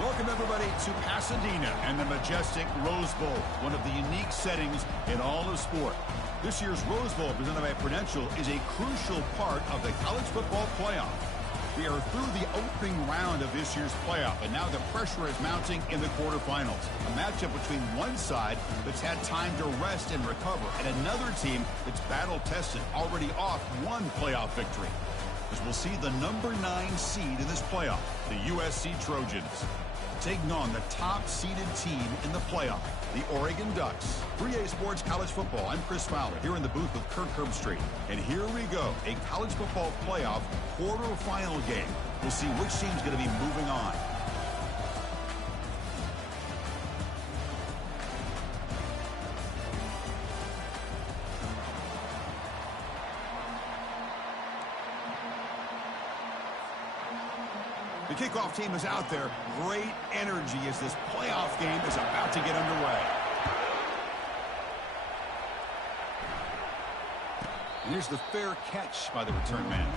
Welcome, everybody, to Pasadena and the majestic Rose Bowl, one of the unique settings in all of sport. This year's Rose Bowl, presented by Prudential, is a crucial part of the college football playoff. We are through the opening round of this year's playoff, and now the pressure is mounting in the quarterfinals. A matchup between one side that's had time to rest and recover, and another team that's battle-tested, already off one playoff victory. As we'll see the number 9 seed in this playoff, the USC Trojans, taking on the top-seeded team in the playoff, the Oregon Ducks. 3A Sports College Football. I'm Chris Fowler here in the booth with Kirk Herbstreit. And here we go, a college football playoff quarterfinal game. We'll see which team's going to be moving on. The kickoff team is out there. Great energy as this playoff game is about to get underway. And here's the fair catch by the return man.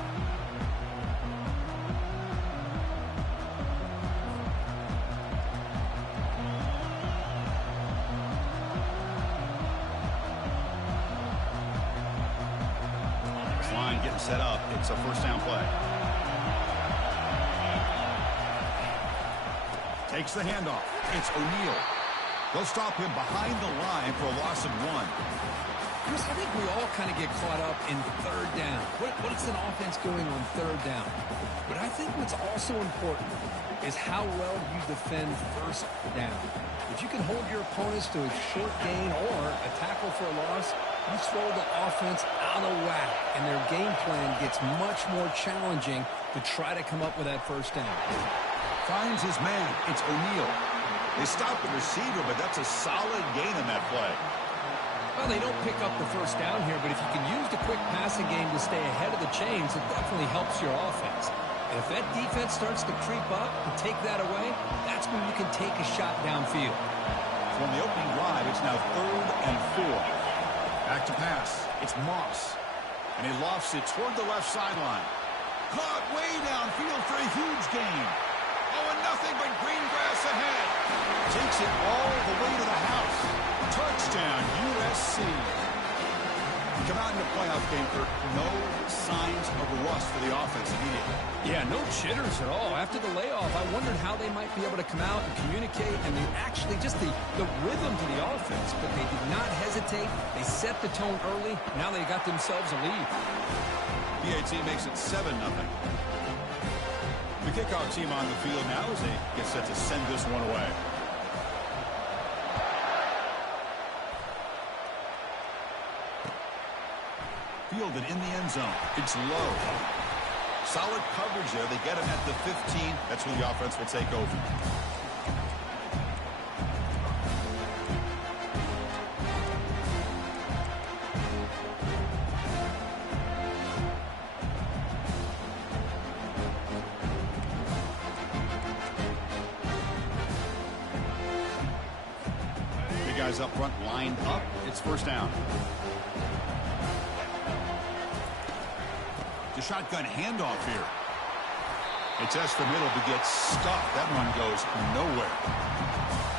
This line getting set up. It's a first down play. Takes the handoff. It's O'Neal. They'll stop him behind the line for a loss of 1. Chris, I think we all kind of get caught up in third down. What's an offense doing on third down? But I think what's also important is how well you defend first down. If you can hold your opponents to a short gain or a tackle for a loss, you throw the offense out of whack, and their game plan gets much more challenging to try to come up with that first down. Finds his man. It's O'Neal. They stop the receiver, but that's a solid gain in that play. Well, they don't pick up the first down here, but if you can use the quick passing game to stay ahead of the chains, it definitely helps your offense. And if that defense starts to creep up and take that away, that's when you can take a shot downfield. From the opening drive, it's now 3rd and 4. Back to pass. It's Moss. And he lofts it toward the left sideline. Caught way downfield for a huge gain. Oh, and nothing but green grass ahead. Takes it all the way to the house. Touchdown, USC. Come out in the playoff game, Kirk. No signs of rust for the offense immediately. Yeah, no jitters at all. After the layoff, I wondered how they might be able to come out and communicate and actually just the rhythm to the offense. But they did not hesitate. They set the tone early. Now they got themselves a lead. PAT makes it 7-0. The kickoff team on the field now as they get set to send this one away. Fielded in the end zone. It's low. Solid coverage there. They get him at the 15. That's where the offense will take over. Guys up front lined up. It's first down. The shotgun handoff here. It tests the middle but gets stuck. That one goes nowhere.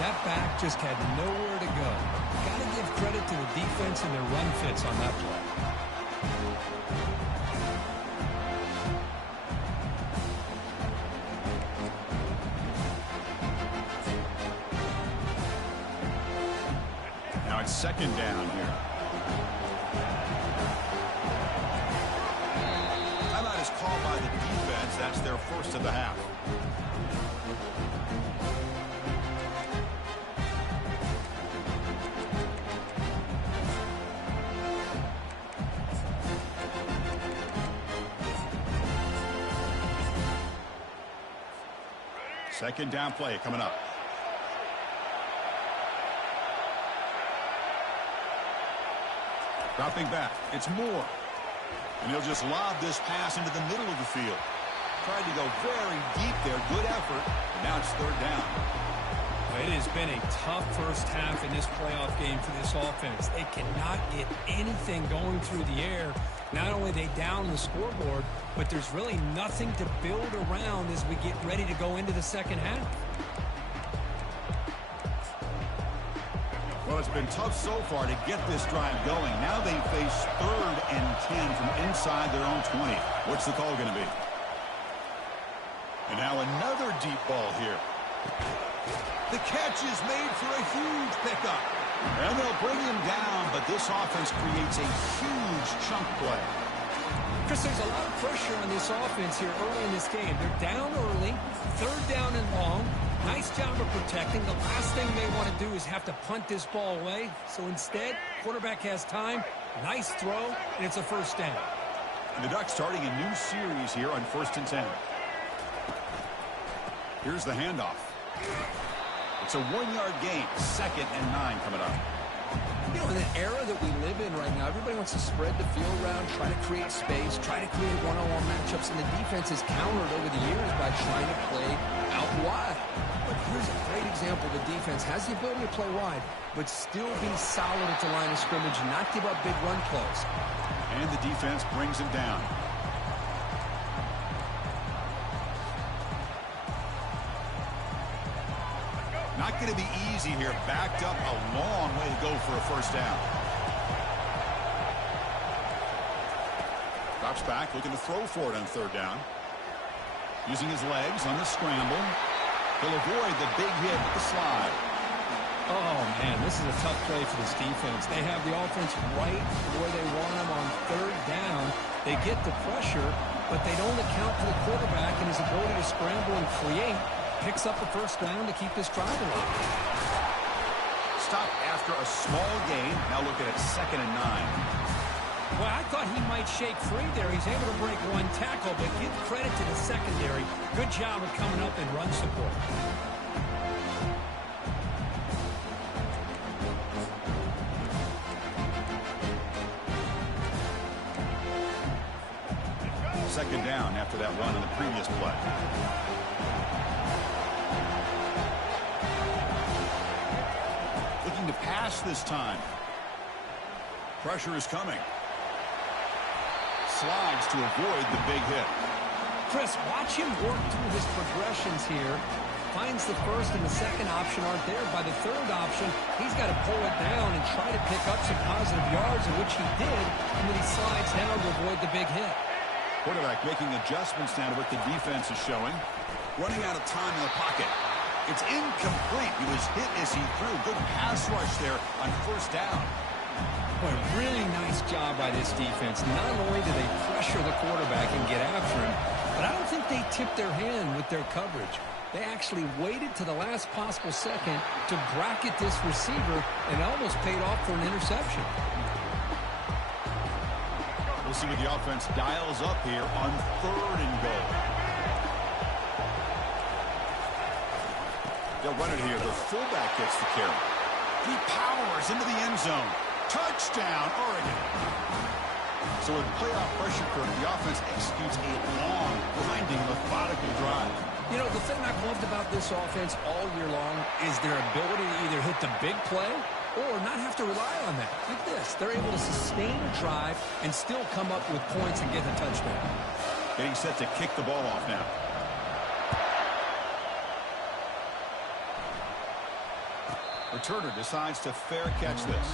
That back just had nowhere to go. Got to give credit to the defense and their run fits on that play. Second down here. Timeout is called by the defense. That's their first of the half. Second down play coming up. Dropping back, it's Moore. And he'll just lob this pass into the middle of the field. Tried to go very deep there, good effort. Now it's third down. It has been a tough first half in this playoff game for this offense. They cannot get anything going through the air. Not only are they down the scoreboard, but there's really nothing to build around as we get ready to go into the second half. Well, it's been tough so far to get this drive going. Now they face 3rd and 10 from inside their own 20. What's the call going to be? And now another deep ball here. The catch is made for a huge pickup. And they'll bring him down, but this offense creates a huge chunk play. Chris, there's a lot of pressure on this offense here early in this game. They're down early, 3rd down and long. Nice job of protecting. The last thing they want to do is have to punt this ball away. So instead, quarterback has time, nice throw, and it's a 1st down. And the Ducks starting a new series here on 1st and 10. Here's the handoff. It's a 1-yard gain, 2nd and 9 coming up. You know, in the era that we live in right now, everybody wants to spread the field around, try to create space, try to create one-on-one matchups, and the defense has countered over the years by trying to play out wide. But here's a great example. The defense has the ability to play wide, but still be solid at the line of scrimmage, not give up big run plays. And the defense brings him down. Not going to be easy here. Backed up a long way to go for a 1st down. Drops back, looking to throw for it on 3rd down. Using his legs on the scramble. He'll avoid the big hit with the slide. Oh, man, this is a tough play for this defense. They have the offense right where they want them on 3rd down. They get the pressure, but they don't account for the quarterback and his ability to scramble and create. Picks up the 1st down to keep this drive alive. Stop after a small gain. Now looking at 2nd and 9. Well, I thought he might shake free there. He's able to break 1 tackle, but give credit to the secondary. Good job of coming up and run support. Second down after that run in the previous play. Looking to pass this time. Pressure is coming. Slides to avoid the big hit. Chris, watch him work through his progressions here. Finds the 1st and the 2nd option aren't there. By the 3rd option, he's got to pull it down and try to pick up some positive yards, in which he did, and then he slides down to avoid the big hit. Quarterback making adjustments now to what the defense is showing. Running out of time in the pocket. It's incomplete. He was hit as he threw. Good pass rush there on 1st down. Boy, really nice job by this defense. Not only do they pressure the quarterback and get after him, but I don't think they tipped their hand with their coverage. They actually waited to the last possible second to bracket this receiver and almost paid off for an interception. We'll see what the offense dials up here on 3rd and goal. They'll run it here. The fullback gets the carry. He powers into the end zone. Touchdown, Oregon. So with playoff pressure curve, the offense executes a long, grinding, methodical drive. You know, the thing I've loved about this offense all year long is their ability to either hit the big play or not have to rely on that. Like this. They're able to sustain a drive and still come up with points and get the touchdown. Getting set to kick the ball off now. Returner decides to fair catch this.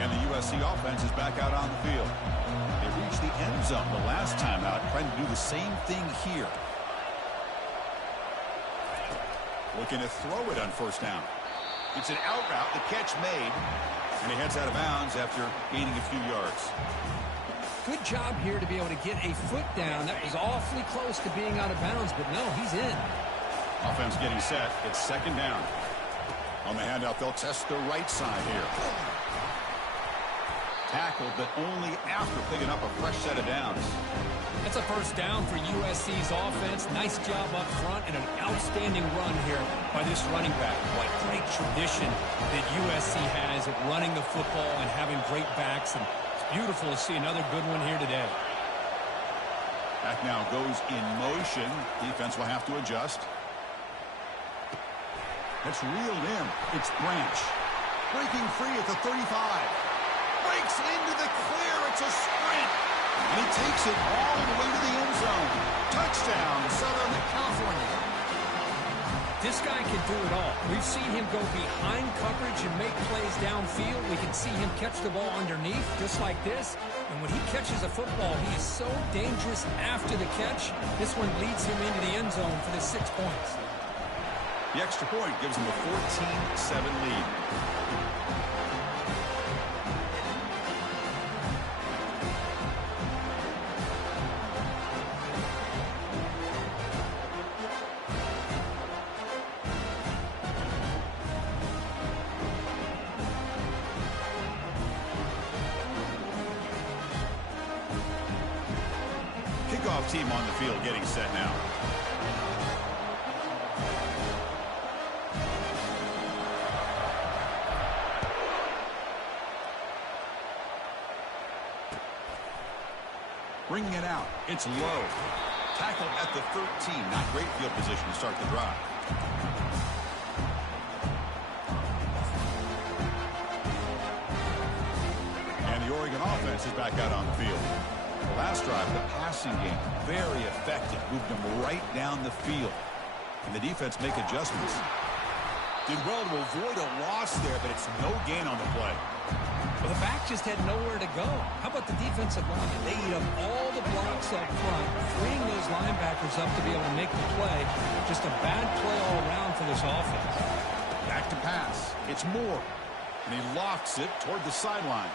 And the USC offense is back out on the field. They reached the end zone the last time out, trying to do the same thing here. Looking to throw it on 1st down. It's an out route, the catch made, and he heads out of bounds after gaining a few yards. Good job here to be able to get a foot down. That was awfully close to being out of bounds, but no, he's in. Offense getting set. It's 2nd down. On the handout, they'll test the right side here. Tackled, but only after picking up a fresh set of downs. That's a 1st down for USC's offense. Nice job up front and an outstanding run here by this running back. What great tradition that USC has at running the football and having great backs. And it's beautiful to see another good one here today. Back now goes in motion. Defense will have to adjust. It's reeled in. It's Branch. Breaking free at the 35. Breaks into the clear. It's a sprint. And he takes it all the way to the end zone. Touchdown, Southern California. This guy can do it all. We've seen him go behind coverage and make plays downfield. We can see him catch the ball underneath, just like this. And when he catches a football, he is so dangerous after the catch. This one leads him into the end zone for the 6 points. The extra point gives him a 14-7 lead. Kickoff team on the field getting set now. Bringing it out. It's low. Tackle at the 13. Not great field position to start the drive. And the Oregon offense is back out on the field. The last drive, the passing game, very effective. Moved them right down the field. And the defense make adjustments. Did well to avoid a loss there, but it's no gain on the play. Well, the back just had nowhere to go. How about the defensive line? They eat up all the blocks up front, freeing those linebackers up to be able to make the play. Just a bad play all around for this offense. Back to pass. It's Moore. And he lofts it toward the sideline.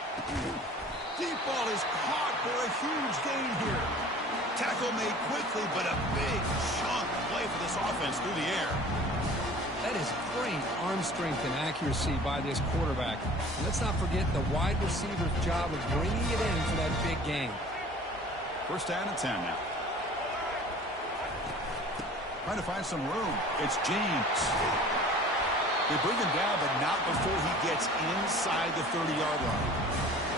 Deep ball is caught for a huge gain here. Tackle made quickly, but a big chunk play for this offense through the air. That is great arm strength and accuracy by this quarterback. And let's not forget the wide receiver's job of bringing it in for that big gain. First down and 10 now. Trying to find some room. It's James. They bring him down, but not before he gets inside the 30-yard line.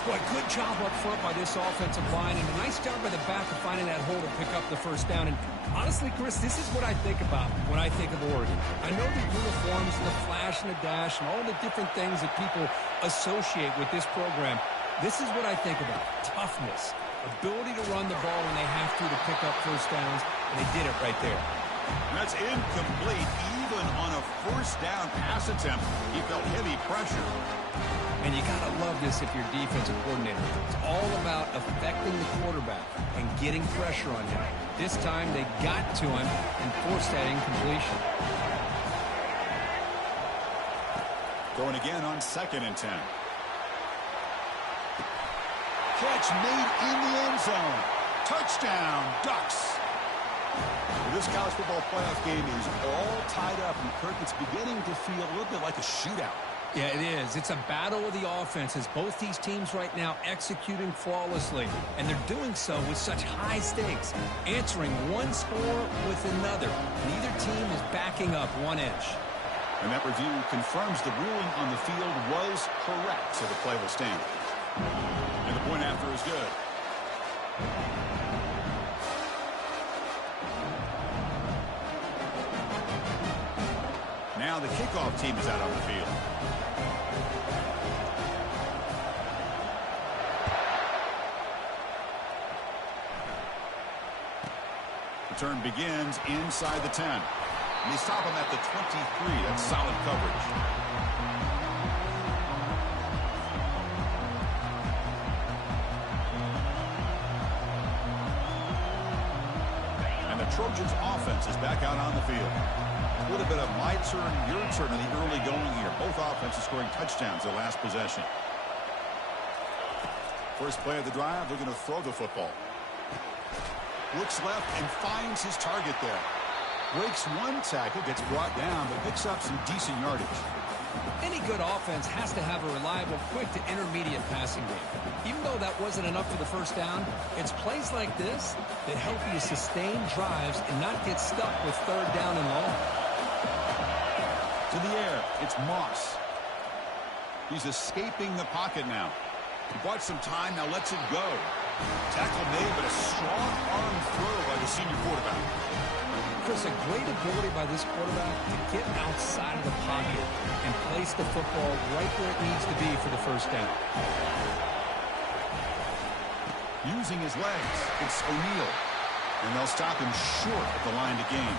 Boy, good job up front by this offensive line, and a nice job by the back of finding that hole to pick up the first down. And honestly, Chris, this is what I think about when I think of Oregon. I know the uniforms and the flash and the dash and all the different things that people associate with this program. This is what I think about. Toughness, ability to run the ball when they have to pick up first downs, and they did it right there. And that's incomplete. Even on a first down pass attempt, he felt heavy pressure. And you got to love this if you're defensive coordinator. It's all about affecting the quarterback and getting pressure on him. This time they got to him and forced that incompletion. Going again on 2nd and 10. Catch made in the end zone. Touchdown, Ducks. This college football playoff game is all tied up, and Kirk, it's beginning to feel a little bit like a shootout. Yeah, it is. It's a battle of the offenses. Both these teams right now executing flawlessly, and they're doing so with such high stakes, answering one score with another. Neither team is backing up one inch. And that review confirms the ruling on the field was correct, so the play will stand. And the point after is good. Now the kickoff team is out on the field. Return begins inside the 10. And they stop him at the 23. That's solid coverage. And the Trojans' offense is back out on the field. A little bit of my turn, your turn in the early going here. Both offenses scoring touchdowns their last possession. First play of the drive, they're going to throw the football. Looks left and finds his target there. Breaks one tackle, gets brought down, but picks up some decent yardage. Any good offense has to have a reliable, quick to intermediate passing game. Even though that wasn't enough for the first down, it's plays like this that help you sustain drives and not get stuck with third down and long. To the air, it's Moss. He's escaping the pocket now. He bought some time, now lets it go. Tackle made, but a strong arm throw by the senior quarterback. Chris, a great ability by this quarterback to get outside of the pocket and place the football right where it needs to be for the first down. Using his legs, it's O'Neal. And they'll stop him short at the line to gain.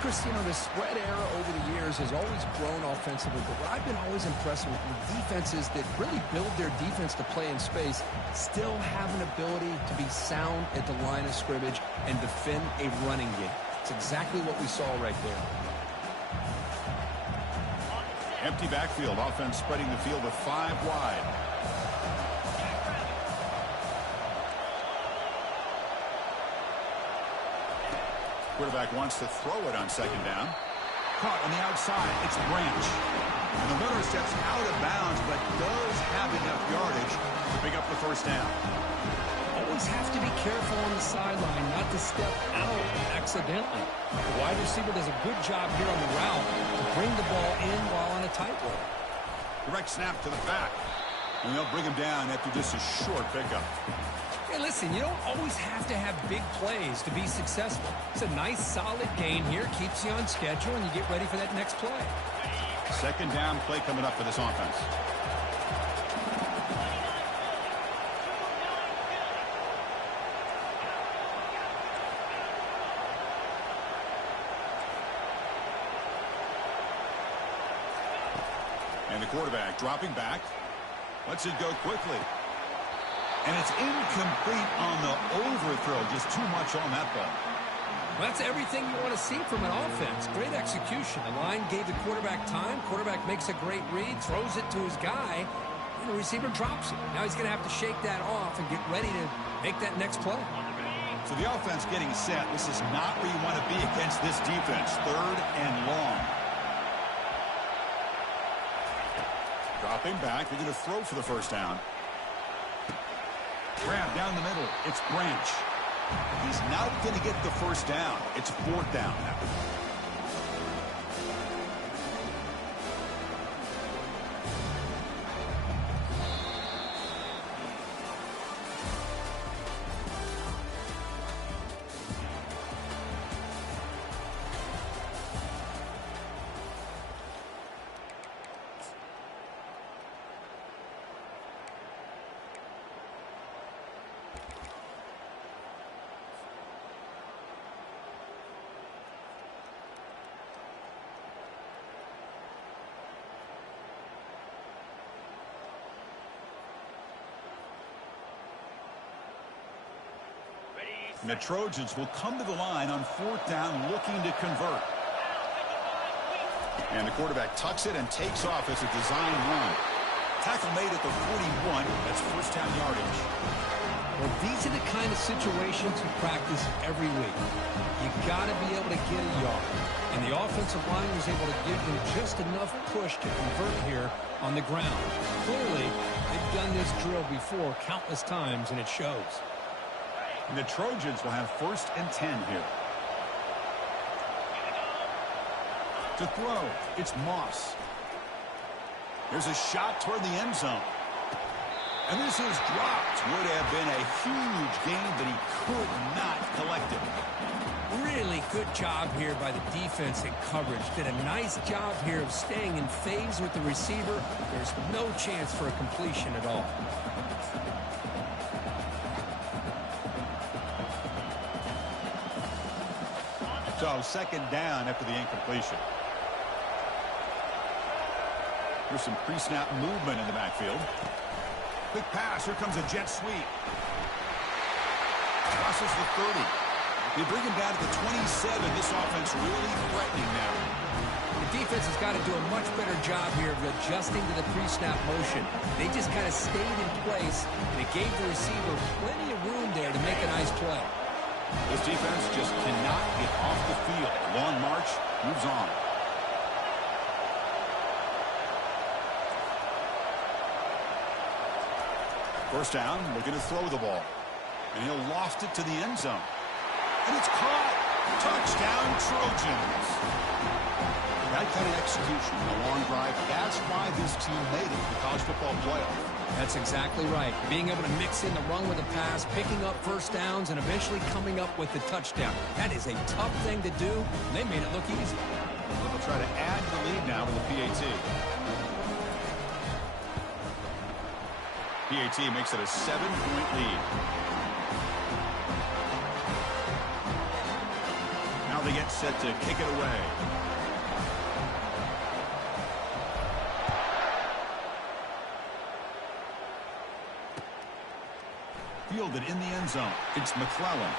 Chris, you know, the spread era over the years has always grown offensively, but what I've been always impressed with defenses that really build their defense to play in space still have an ability to be sound at the line of scrimmage and defend a running game. It's exactly what we saw right there. Empty backfield, offense spreading the field with 5 wide. Quarterback wants to throw it on second down. Caught on the outside. It's Branch. And the runner steps out of bounds, but does have enough yardage to pick up the first down. Always have to be careful on the sideline not to step out accidentally. The wide receiver does a good job here on the route to bring the ball in while on a tightrope. Direct snap to the back. And they'll bring him down after just a short pickup. Hey, listen, you don't always have to have big plays to be successful. It's a nice, solid gain here. Keeps you on schedule, and you get ready for that next play. Second down play coming up for this offense. And the quarterback dropping back. Lets it go quickly. And it's incomplete on the overthrow. Just too much on that ball. Well, that's everything you want to see from an offense. Great execution. The line gave the quarterback time. Quarterback makes a great read, throws it to his guy, and the receiver drops it. Now he's going to have to shake that off and get ready to make that next play. So the offense getting set. This is not where you want to be against this defense. Third and long. Dropping back. They're going to throw for the first down. Grab down the middle. It's Branch. He's not going to get the first down. It's 4th down now. And the Trojans will come to the line on 4th down looking to convert. And the quarterback tucks it and takes off as a design run. Tackle made at the 41. That's first down yardage. Well, these are the kind of situations you practice every week. You got to be able to get a yard. And the offensive line was able to give them just enough push to convert here on the ground. Clearly, they've done this drill before countless times, and it shows. And the Trojans will have 1st and 10 here. To throw, it's Moss. There's a shot toward the end zone. And this is dropped. Would have been a huge gain, but he could not collect it. Really good job here by the defense in coverage. Did a nice job here of staying in phase with the receiver. There's no chance for a completion at all. So, second down after the incompletion. There's some pre-snap movement in the backfield. Quick pass. Here comes a jet sweep. Crosses the 30. They bring him down to the 27. This offense really threatening now. The defense has got to do a much better job here of adjusting to the pre-snap motion. They just kind of stayed in place, and it gave the receiver plenty of room there to make a nice play. This defense just cannot get off the field. Long march moves on. First down, looking to throw the ball. And he'll loft it to the end zone. And it's caught. Touchdown, Trojans. That kind of execution on a long drive, that's why this team made it to the college football playoff. That's exactly right. Being able to mix in the run with the pass, picking up first downs, and eventually coming up with the touchdown. That is a tough thing to do, and they made it look easy. They'll try to add to the lead now with the PAT. PAT makes it a 7-point lead. Now they get set to kick it away. Fielded in the end zone. It's McClellan.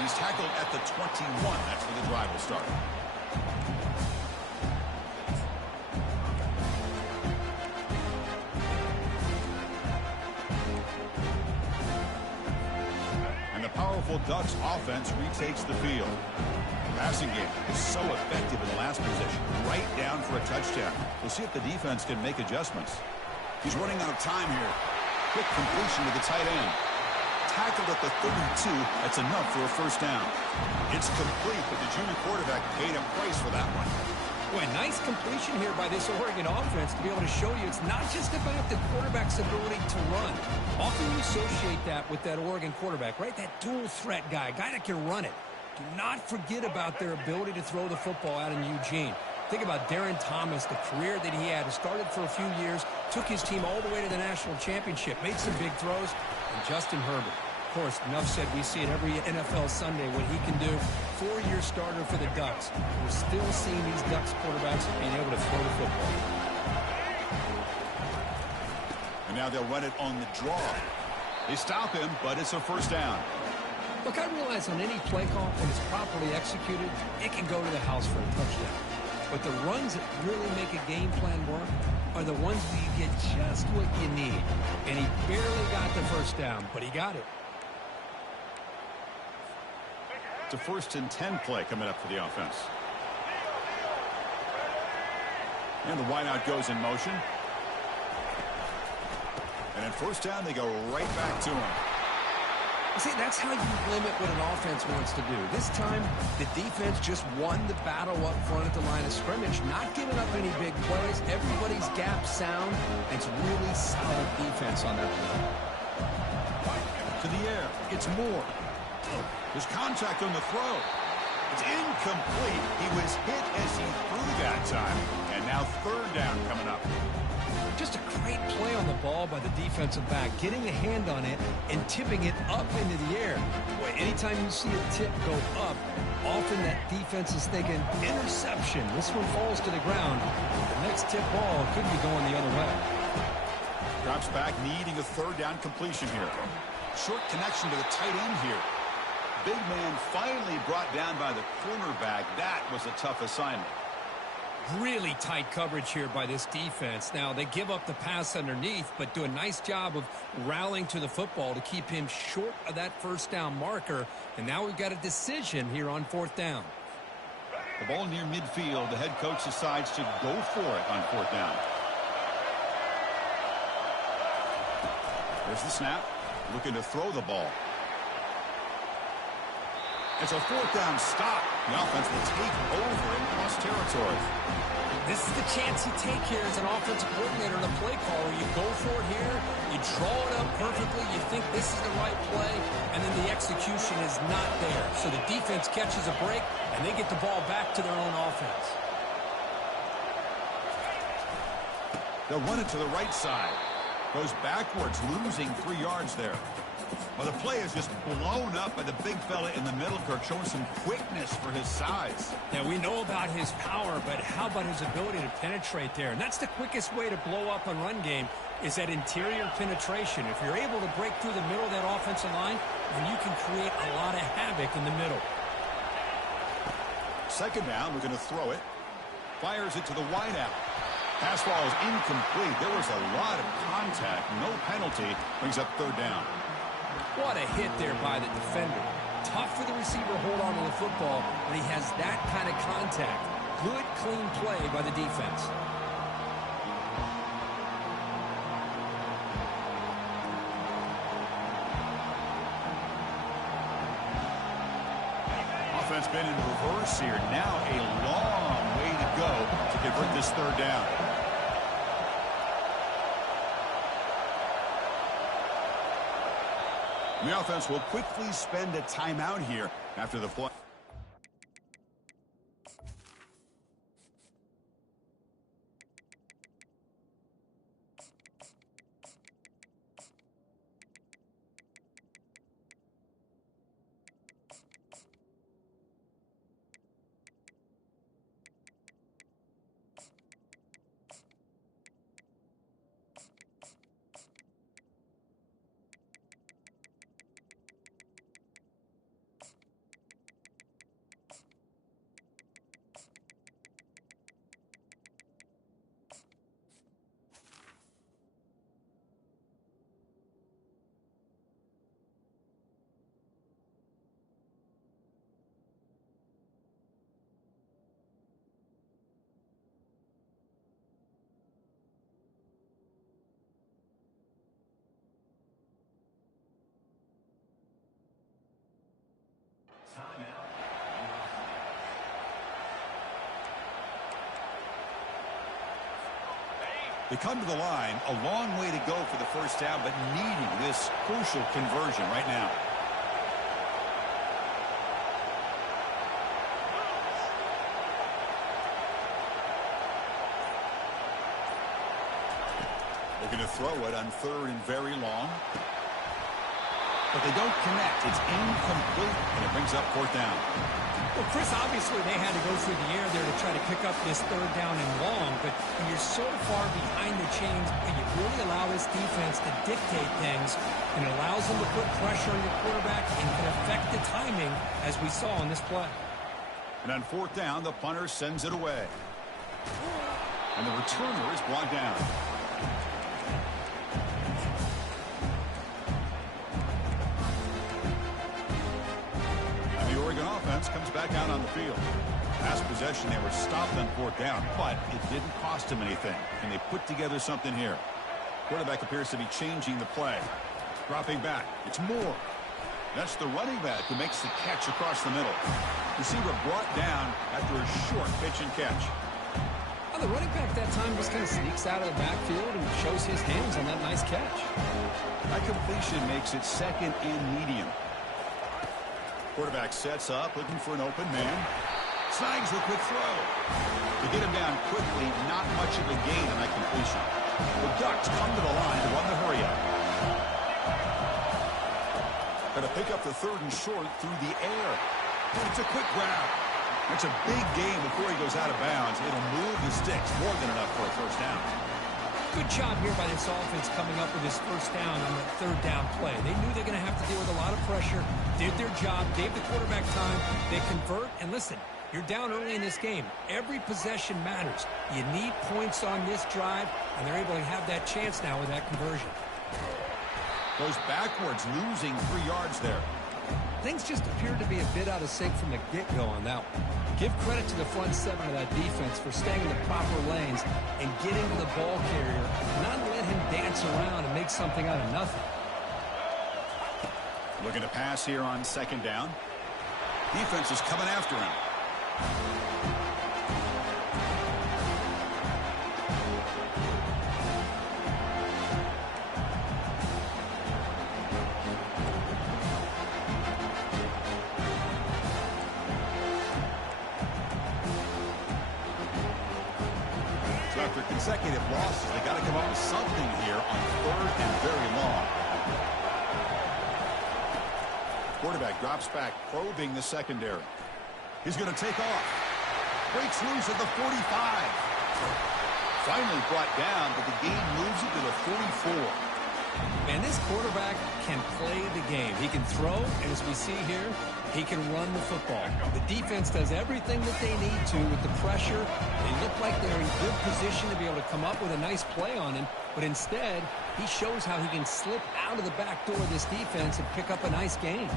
He's tackled at the 21. That's where the drive will start. And the powerful Ducks offense retakes the field. The passing game is so effective in the last position. Right down for a touchdown. We'll see if the defense can make adjustments. He's running out of time here. Quick completion to the tight end. Tackled at the 32. That's enough for a first down. It's complete, but the junior quarterback paid a price for that one. Boy, nice completion here by this Oregon offense to be able to show you it's not just about the quarterback's ability to run. Often you associate that with that Oregon quarterback, right? That dual threat guy that can run it. Do not forget about their ability to throw the football out in Eugene. Think about Darren Thomas, the career that he had. He started for a few years, took his team all the way to the national championship, made some big throws. And Justin Herbert, of course, enough said, we see it every NFL Sunday what he can do. 4-year starter for the Ducks. We're still seeing these Ducks quarterbacks being able to throw the football. And now they'll run it on the draw. They stop him, but it's a first down. Look, I realize on any play call, when it's properly executed, it can go to the house for a touchdown. But the runs that really make a game plan work are the ones where you get just what you need. And he barely got the first down, but he got it. It's a 1st and 10 play coming up for the offense. And the wideout goes in motion. And at first down, they go right back to him. See, that's how you limit what an offense wants to do. This time, the defense just won the battle up front at the line of scrimmage, not giving up any big plays. Everybody's gap sound. It's really solid defense on that play. To the air. It's Moore. There's contact on the throw. It's incomplete. He was hit as he threw that time. And now 3rd down coming up. Just a great play on the ball by the defensive back, getting a hand on it and tipping it up into the air. Boy, anytime you see a tip go up, often that defense is thinking interception. This one falls to the ground. The next tip ball could be going the other way. Drops back, needing a 3rd down completion here. Short connection to the tight end here. Big man finally brought down by the cornerback. That was a tough assignment. Really tight coverage here by this defense. Now, they give up the pass underneath, but do a nice job of rallying to the football to keep him short of that first down marker. And now we've got a decision here on 4th down. The ball near midfield. The head coach decides to go for it on 4th down. There's the snap. Looking to throw the ball. It's a 4th down stop. The offense will take over in cross territory. This is the chance you take here as an offensive coordinator and a play caller. You go for it here. You draw it up perfectly. You think this is the right play, and then the execution is not there. So the defense catches a break, and they get the ball back to their own offense. They'll run it to the right side. Goes backwards, losing 3 yards there. Well, the play is just blown up by the big fella in the middle, Kirk, showing some quickness for his size. Yeah, we know about his power, but how about his ability to penetrate there? And that's the quickest way to blow up a run game is that interior penetration. If you're able to break through the middle of that offensive line, then you can create a lot of havoc in the middle. 2nd down, we're going to throw it. Fires it to the wideout. Pass ball is incomplete. There was a lot of contact. No penalty. Brings up 3rd down. What a hit there by the defender. Tough for the receiver to hold on to the football when he has that kind of contact. Good, clean play by the defense. Offense been in reverse here. Now a long way to go to convert this third down. The offense will quickly spend a timeout here after the play. They come to the line, a long way to go for the first down, but needing this crucial conversion right now. Looking to throw it on third and very long. But they don't connect. It's incomplete, and it brings up fourth down. Well, Chris, obviously they had to go through the air there to try to pick up this third down and long, but when you're so far behind the chains, and you really allow this defense to dictate things, and it allows them to put pressure on your quarterback and can affect the timing, as we saw on this play. And on fourth down, the punter sends it away. And the returner is brought down. Comes back out on the field. Last possession, they were stopped on fourth down, but it didn't cost them anything. And they put together something here. Quarterback appears to be changing the play. Dropping back. It's Moore. That's the running back who makes the catch across the middle. Receiver brought down after a short pitch and catch. Well, the running back that time just kind of sneaks out of the backfield and shows his hands on that nice catch. That completion makes it second and medium. Quarterback sets up, looking for an open man. Snags the quick throw. To get him down quickly, not much of a gain on that completion. The Ducks come to the line to run the hurry-up. Going to pick up the third and short through the air. It's a quick grab. It's a big gain before he goes out of bounds. It'll move the sticks more than enough for a first down. Good job here by this offense coming up with this first down on the third down play. They knew they're going to have to deal with a lot of pressure, did their job, gave the quarterback time, they convert, and listen, you're down early in this game. Every possession matters. You need points on this drive, and they're able to have that chance now with that conversion. Goes backwards, losing 3 yards there. Things just appeared to be a bit out of sync from the get-go on that one. Give credit to the front seven of that defense for staying in the proper lanes and getting to the ball carrier, not let him dance around and make something out of nothing. Looking to pass here on second down. Defense is coming after him. After consecutive losses, they got to come up with something here on third and very long. Quarterback drops back, probing the secondary. He's going to take off. Breaks loose at the 45. Finally brought down, but the gain moves it to the 44. And this quarterback can play the game. He can throw, and as we see here, he can run the football. The defense does everything that they need to with the pressure. They look like they're in good position to be able to come up with a nice play on him, but instead, he shows how he can slip out of the back door of this defense and pick up a nice gain.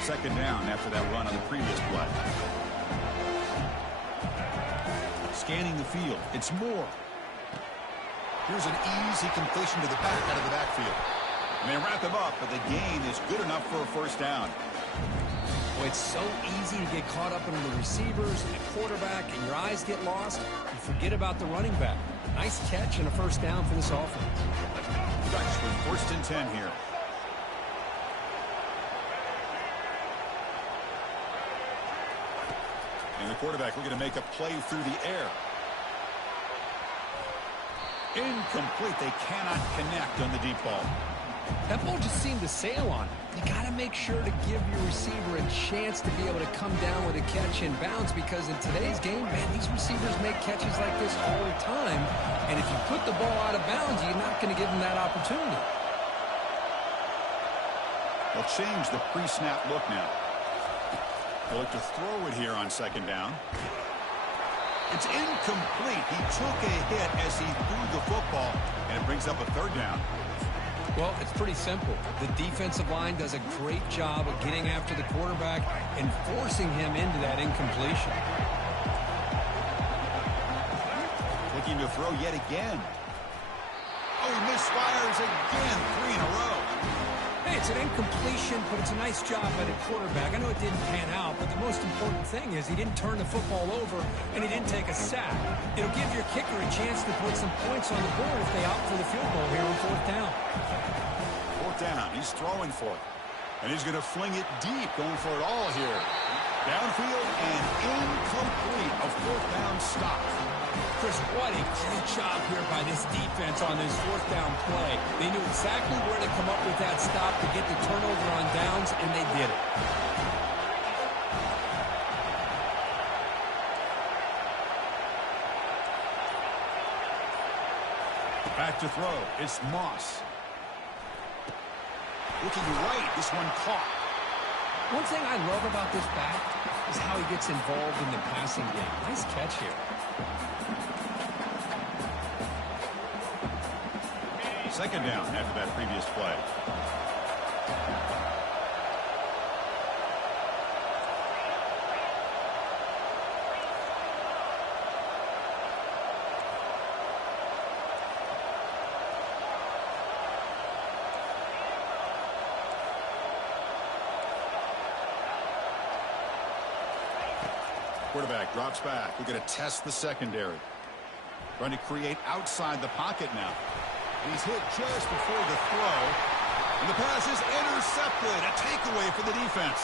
Second down after that run on the previous play. Scanning the field. It's Moore. Here's an easy completion to the back out of the backfield. And they wrap him up, but the gain is good enough for a first down. Well, it's so easy to get caught up in the receivers and the quarterback, and your eyes get lost. You forget about the running back. Nice catch and a first down for this offense. Dutch with first and 10 here. And the quarterback looking to make a play through the air. Incomplete. They cannot connect on the deep ball. That ball just seemed to sail on him. You got to make sure to give your receiver a chance to be able to come down with a catch and bounce, because in today's game, man, these receivers make catches like this all the time. And if you put the ball out of bounds, you're not going to give them that opportunity. They'll change the pre-snap look now. They'll look to throw it here on second down. It's incomplete. He took a hit as he threw the football, and it brings up a third down. Well, it's pretty simple. The defensive line does a great job of getting after the quarterback and forcing him into that incompletion. Looking to throw yet again. Oh, he misfires again. 3 in a row. Hey, it's an incompletion, but it's a nice job by the quarterback. I know it didn't pan out, but the most important thing is he didn't turn the football over and he didn't take a sack. It'll give your kicker a chance to put some points on the board if they opt for the field goal here on fourth down. Fourth down. He's throwing for it. And he's going to fling it deep, going for it all here. Downfield and incomplete. A fourth down stop. Chris, what a great job here by this defense on this fourth down play. They knew exactly where to come up with that stop to get the turnover on downs, and they did it. Back to throw. It's Moss. Looking right. This one caught. One thing I love about this back is how he gets involved in the passing game. Nice catch here. Second down after that previous play. Quarterback drops back. We're going to test the secondary. Trying to create outside the pocket now. He's hit just before the throw. And the pass is intercepted. A takeaway for the defense.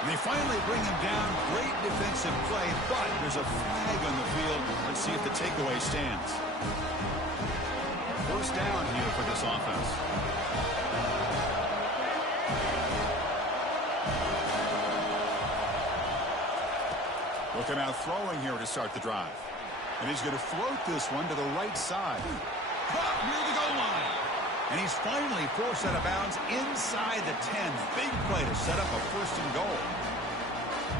And they finally bring him down. Great defensive play, but there's a flag on the field. Let's see if the takeaway stands. First down here for this offense. Looking out throwing here to start the drive. And he's going to float this one to the right side. Caught near the goal line. And he's finally forced out of bounds inside the 10. Big play to set up a first and goal.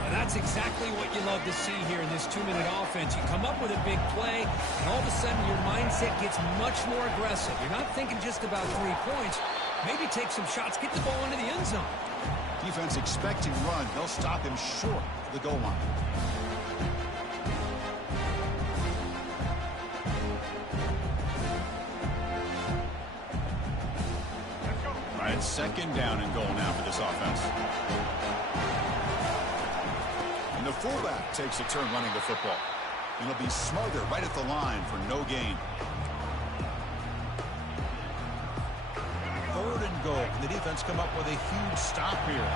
Now that's exactly what you love to see here in this 2-minute offense. You come up with a big play, and all of a sudden your mindset gets much more aggressive. You're not thinking just about 3 points. Maybe take some shots, get the ball into the end zone. Defense expecting run. They'll stop him short of the goal line. It's second down and goal now for this offense. And the fullback takes a turn running the football. And it'll be smothered right at the line for no gain. Third and goal. And the defense come up with a huge stop here.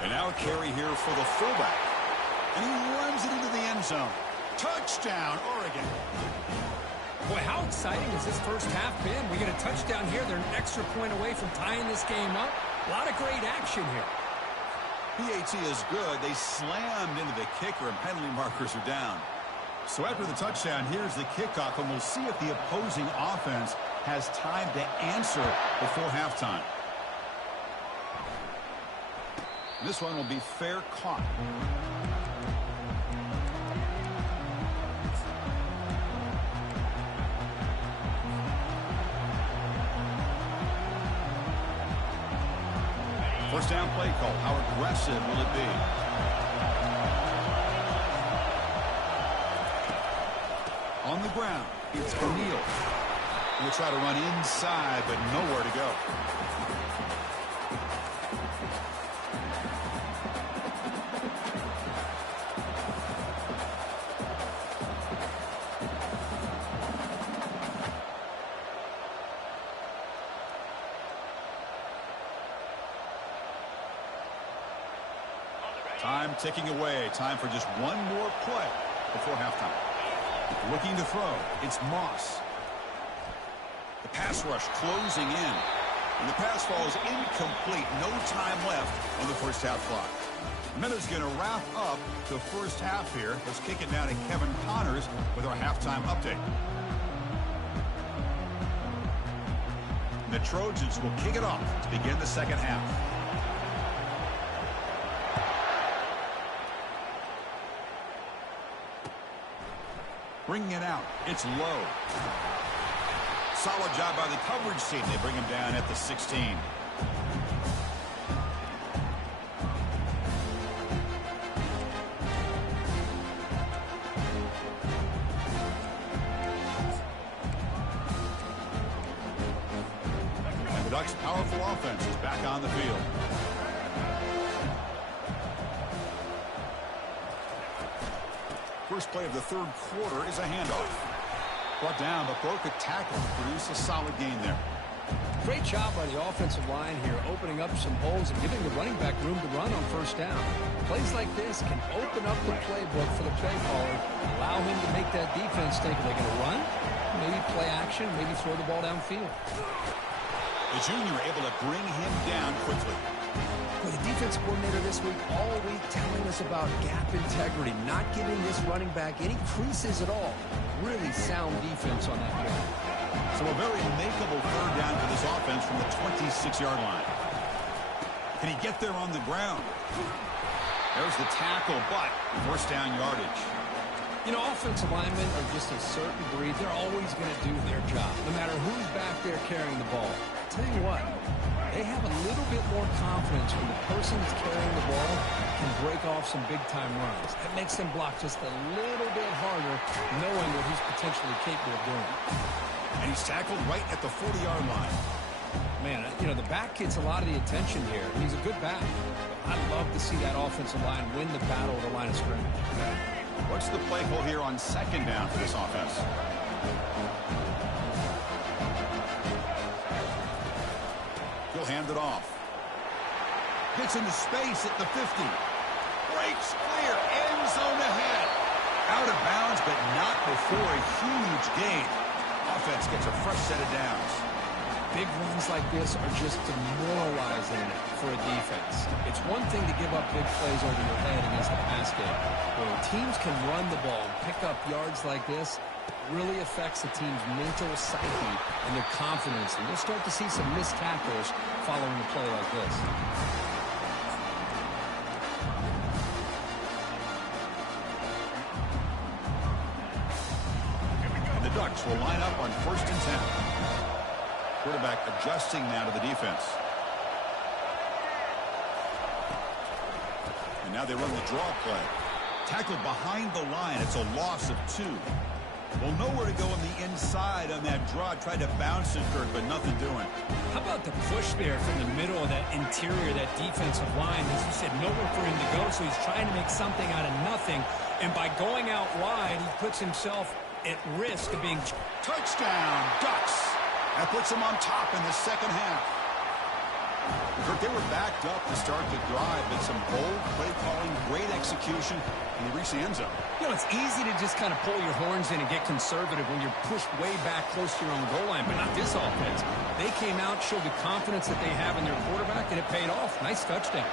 And now a carry here for the fullback. And he runs it into the end zone. Touchdown, Oregon. Boy, how exciting has this first half been? We get a touchdown here. They're an extra point away from tying this game up. A lot of great action here. PAT is good. They slammed into the kicker, and penalty markers are down. So after the touchdown, here's the kickoff, and we'll see if the opposing offense has time to answer before halftime. This one will be fair caught. First down play call. How aggressive will it be? On the ground, it's O'Neal. He'll try to run inside, but nowhere to go. Time ticking away. Time for just one more play before halftime. Looking to throw. It's Moss. The pass rush closing in. And the pass falls incomplete. No time left on the first half clock. Minutes going to wrap up the first half here. Let's kick it down to Kevin Connors with our halftime update. The Trojans will kick it off to begin the second half. Bringing it out. It's low. Solid job by the coverage team. They bring him down at the 16. And the Ducks' powerful offense is back on the field. First play of the third quarter is a handoff. Brought down, but broke a tackle. Produced a solid gain there. Great job by the offensive line here, opening up some holes and giving the running back room to run on first down. Plays like this can open up the playbook for the play caller, allow him to make that defense think, are they going to run? Maybe play action, maybe throw the ball downfield. The junior able to bring him down quickly. Well, the defense coordinator this week, all week, telling us about gap integrity, not giving this running back any creases at all. Really sound defense on that play. So a very makeable third down for this offense from the 26-yard line. Can he get there on the ground? There's the tackle, but first down yardage. You know, offensive linemen are just a certain breed. They're always going to do their job, no matter who's back there carrying the ball. I'll tell you what, they have a little bit more confidence when the person that's carrying the ball can break off some big-time runs. That makes them block just a little bit harder, knowing what he's potentially capable of doing. And he's tackled right at the 40-yard line. Man, you know, the back gets a lot of the attention here. He's a good back. I'd love to see that offensive line win the battle at the line of scrimmage. What's the play call here on second down for this offense? He'll hand it off. Gets into space at the 50. Breaks clear. End zone ahead. Out of bounds, but not before a huge gain. Offense gets a fresh set of downs. Big runs like this are just demoralizing for a defense. It's one thing to give up big plays over your head against the pass game. When teams can run the ball and pick up yards like this, it really affects the team's mental psyche and their confidence. And you'll start to see some missed tackles following a play like this. And the Ducks will line up on 1st and 10. Quarterback adjusting now to the defense. And now they run the draw play. Tackled behind the line. It's a loss of 2. Well, nowhere to go on the inside on that draw. Tried to bounce it, Kirk, but nothing doing. How about the push there from the middle of that interior, that defensive line? As you said, nowhere for him to go, so he's trying to make something out of nothing. And by going out wide, he puts himself at risk of being... Touchdown, Ducks. That puts them on top in the second half. Kirk, they were backed up to start the drive, but some bold play calling, great execution, and they reached the end zone. You know, it's easy to just kind of pull your horns in and get conservative when you're pushed way back close to your own goal line, but not this offense. They came out, showed the confidence that they have in their quarterback, and it paid off. Nice touchdown.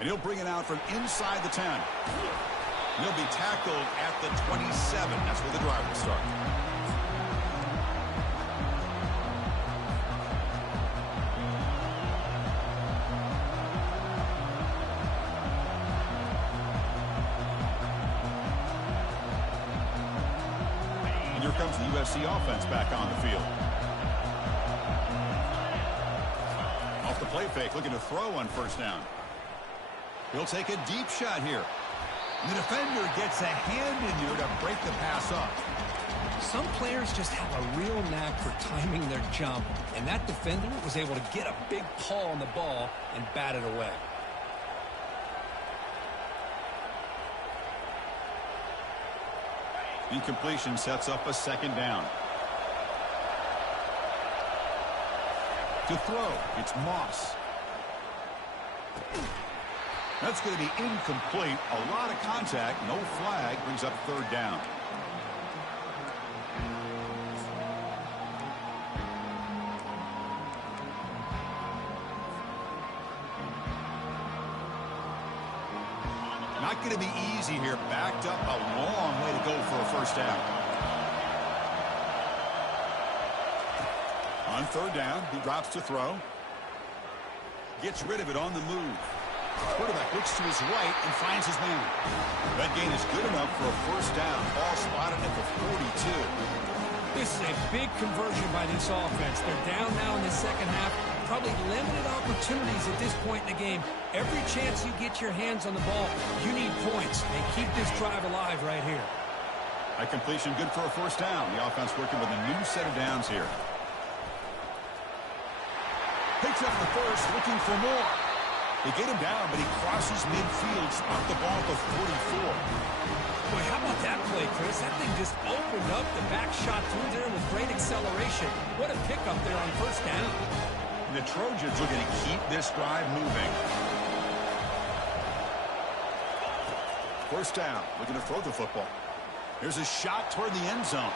And he'll bring it out from inside the 10. He'll be tackled at the 27. That's where the drive will start. And here comes the USC offense back on the field. Off the play fake, looking to throw on 1st down. He'll take a deep shot here. The defender gets a hand in there to break the pass up. Some players just have a real knack for timing their jump, and that defender was able to get a big paw on the ball and bat it away. Incompletion sets up a second down. To throw, it's Moss. That's going to be incomplete. A lot of contact, no flag, brings up third down. Not going to be easy here. Backed up a long way to go for a first down. On third down, he drops to throw. Gets rid of it on the move. Quarterback looks to his right and finds his man. That gain is good enough for a first down. Ball spotted at the 42. This is a big conversion by this offense. They're down now in the second half. Probably limited opportunities at this point in the game. Every chance you get your hands on the ball, you need points. And keep this drive alive right here. A completion good for a first down. The offense working with a new set of downs here. Picks up the first, looking for more. They get him down, but he crosses midfield, spot the ball at the 44. Boy, how about that play, Chris? That thing just opened up the back shot through there with great acceleration. What a pickup there on first down. The Trojans are going to keep this drive moving. First down, looking to throw the football. There's a shot toward the end zone.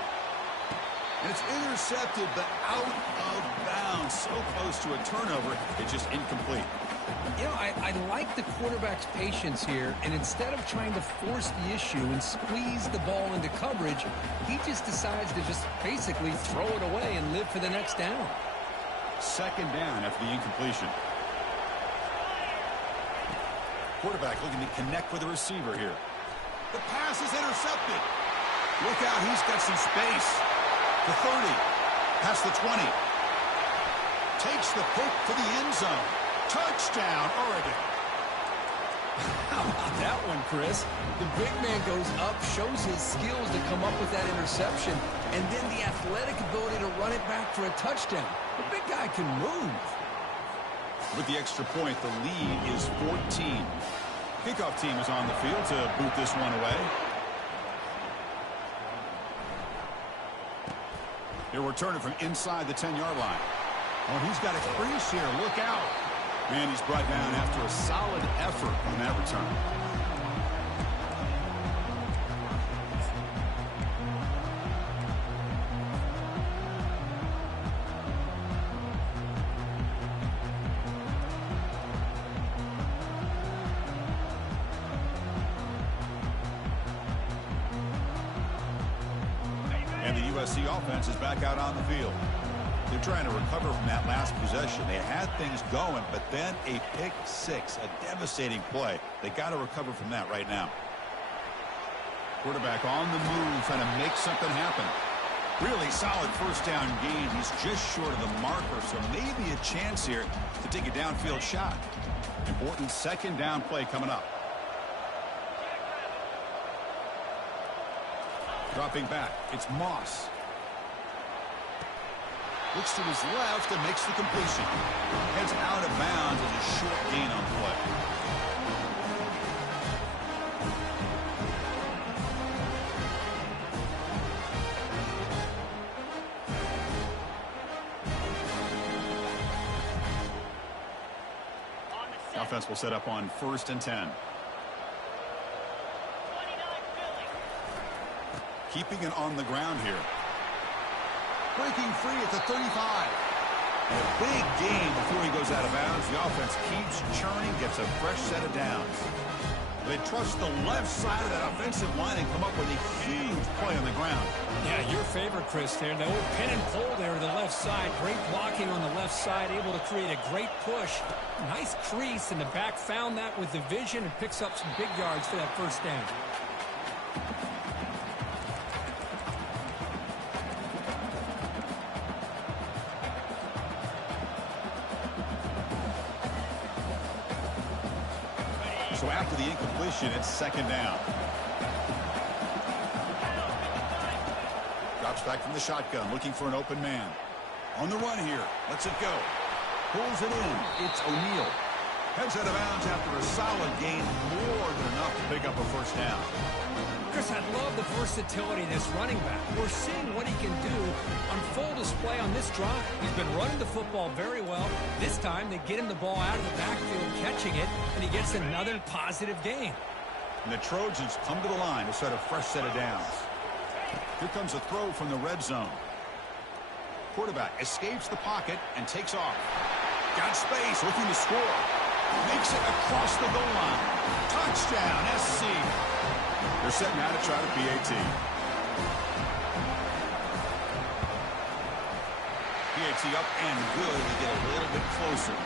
And it's intercepted, but out of bounds. So close to a turnover, it's just incomplete. You know, I like the quarterback's patience here, and instead of trying to force the issue and squeeze the ball into coverage, he just decides to just basically throw it away and live for the next down. Second down after the incompletion. Quarterback looking to connect with the receiver here. The pass is intercepted. Look out, he's got some space. The 30, past the 20. Takes the poke for the end zone. Touchdown, Oregon. How about that one, Chris? The big man goes up, shows his skills to come up with that interception, and then the athletic ability to run it back for a touchdown. The big guy can move. With the extra point, the lead is 14. Kickoff team is on the field to boot this one away. He'll return it from inside the 10-yard line. Oh, he's got a crease here. Look out. And he's brought down after a solid effort on that return. And the USC offense is back out on the field. They're trying to recover from that last possession. They had things going, but then a pick six, a devastating play. They got to recover from that right now. Quarterback on the move, trying to make something happen. Really solid first down gain. He's just short of the marker, so maybe a chance here to take a downfield shot. Important second down play coming up. Dropping back, it's Moss. Looks to his left and makes the completion. Heads out of bounds as a short gain on the play. Offense will set up on 1st and 10. Keeping it on the ground here. Breaking free at the 35. And a big gain before he goes out of bounds. The offense keeps churning, gets a fresh set of downs. They trust the left side of that offensive line and come up with a huge play on the ground. Yeah, your favorite, Chris, there. The old pin and pull there to the left side. Great blocking on the left side, able to create a great push. Nice crease, and the back found that with the vision and picks up some big yards for that first down. So after the incompletion, it's second down. Drops back from the shotgun, looking for an open man. On the run here. Lets it go. Pulls it in. It's O'Neal. Heads out of bounds after a solid gain, more than enough to pick up a first down. Chris, I love the versatility of this running back. We're seeing what he can do on full display on this drive. He's been running the football very well. This time, they get him the ball out of the backfield, catching it, and he gets another positive gain. And the Trojans come to the line to start a fresh set of downs. Here comes a throw from the red zone. Quarterback escapes the pocket and takes off. Got space, looking to score. Makes it across the goal line. Touchdown, SC. They're setting out to try the PAT. PAT up and good to get a little bit closer.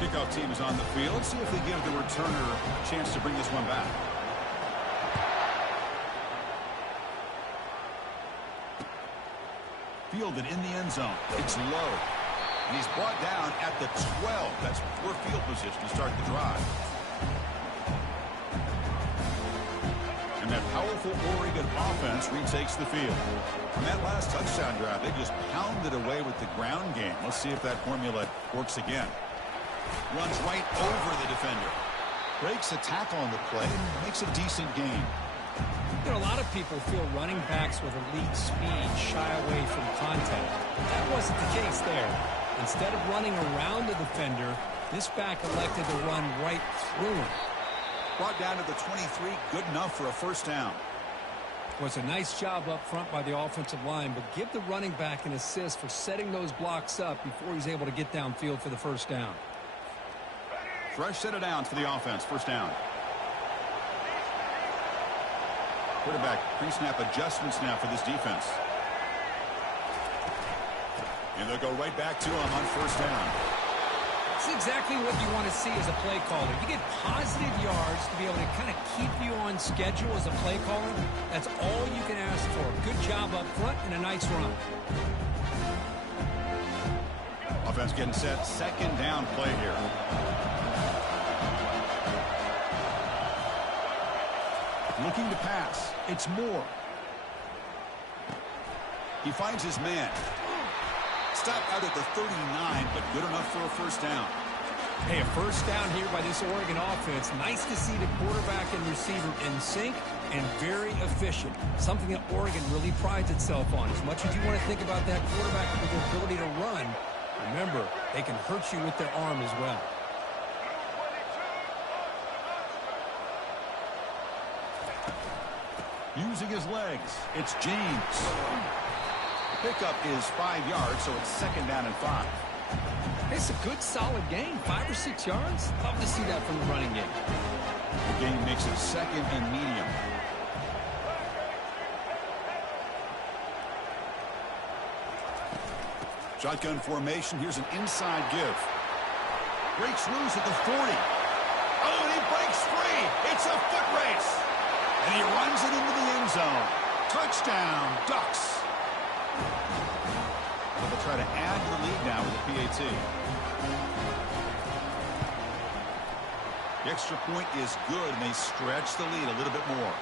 Kickoff team is on the field. Let's see if they give the returner a chance to bring this one back. Fielded in the end zone. It's low. And he's brought down at the 12. That's poor field position to start the drive. And that powerful Oregon offense retakes the field. On that last touchdown drive, they just pounded away with the ground game. Let's see if that formula works again. Runs right over the defender. Breaks a tackle on the play and makes a decent gain. You know, a lot of people feel running backs with elite speed shy away from contact. But that wasn't the case there. Instead of running around the defender, this back elected to run right through him. Brought down to the 23, good enough for a first down. Well, it's a nice job up front by the offensive line, but give the running back an assist for setting those blocks up before he's able to get downfield for the first down. Fresh set of downs for the offense, first down. Quarterback pre-snap adjustments now for this defense. And they'll go right back to him on first down. It's exactly what you want to see as a play caller. You get positive yards to be able to kind of keep you on schedule as a play caller. That's all you can ask for. Good job up front and a nice run. Offense getting set. Second down play here. Looking to pass. It's Moore. He finds his man. Stopped out at the 39, but good enough for a first down. Hey, a first down here by this Oregon offense. Nice to see the quarterback and receiver in sync and very efficient. Something that Oregon really prides itself on. As much as you want to think about that quarterback with their ability to run, remember, they can hurt you with their arm as well. Using his legs, it's James. Pickup is 5 yards, so it's second down and 5. It's a good, solid gain. 5 or 6 yards. Love to see that from the running game. The gain makes it second and medium. Shotgun formation. Here's an inside give. Breaks loose at the 40. Oh, and he breaks free. It's a foot race. And he runs it into the end zone. Touchdown, Ducks. They'll try to add to the lead now with the PAT. The extra point is good, and they stretch the lead a little bit more.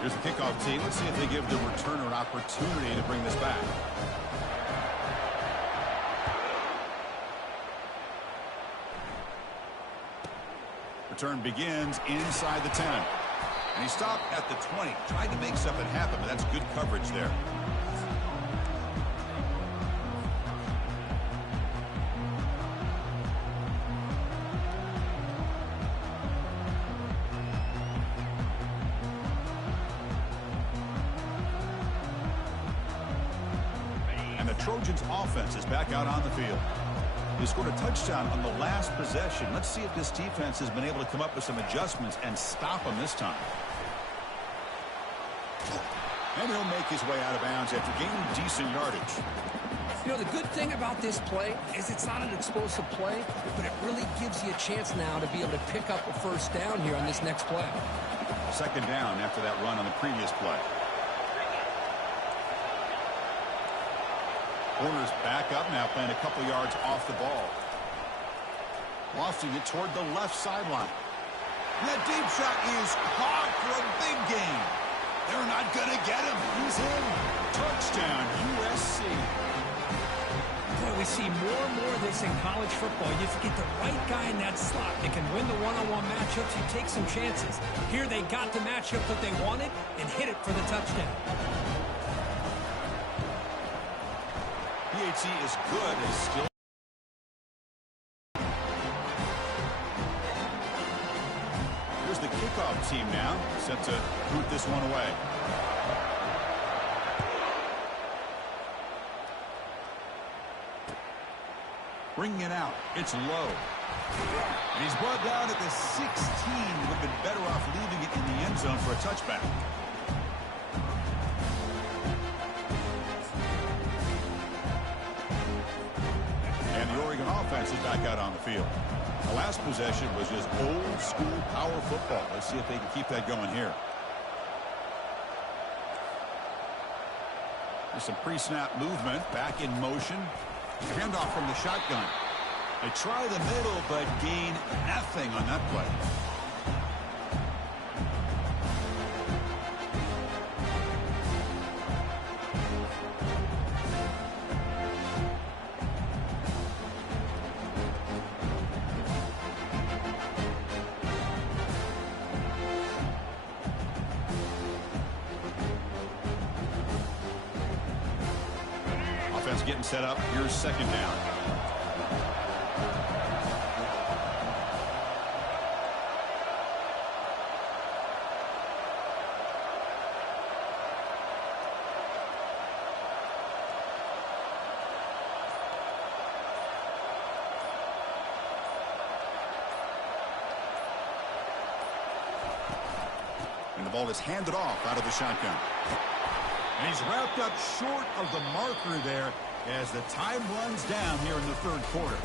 Here's the kickoff team. Let's see if they give the returner an opportunity to bring this back. Return begins inside the 10. And he stopped at the 20. Tried to make something happen, but that's good coverage there. And the Trojans' offense is back out on the field. They scored a touchdown on the last possession. Let's see if this defense has been able to come up with some adjustments and stop them this time. And he'll make his way out of bounds after gaining decent yardage. You know, the good thing about this play is it's not an explosive play, but it really gives you a chance now to be able to pick up a first down here on this next play. Second down after that run on the previous play. Corner's back up now, playing a couple yards off the ball. Lofting it toward the left sideline. That deep shot is caught for a big gain. They're not going to get him. He's in. Touchdown, USC. Boy, we see more and more of this in college football. You have to get the right guy in that slot. They can win the one-on-one matchups. You take some chances. Here they got the matchup that they wanted and hit it for the touchdown. PHC is good and still. Here's the kickoff team now, set to boot this one away. Bringing it out. It's low. And he's brought down at the 16. Would have been better off leaving it in the end zone for a touchback. And the Oregon offense is back out on the field. The last possession was just old school power football. Let's see if they can keep that going here. There's some pre-snap movement, back in motion. Handoff from the shotgun. They try the middle, but gain nothing on that play. Getting set up. Here's second down. And the ball is handed off out of the shotgun. And he's wrapped up short of the marker there as the time runs down here in the third quarter.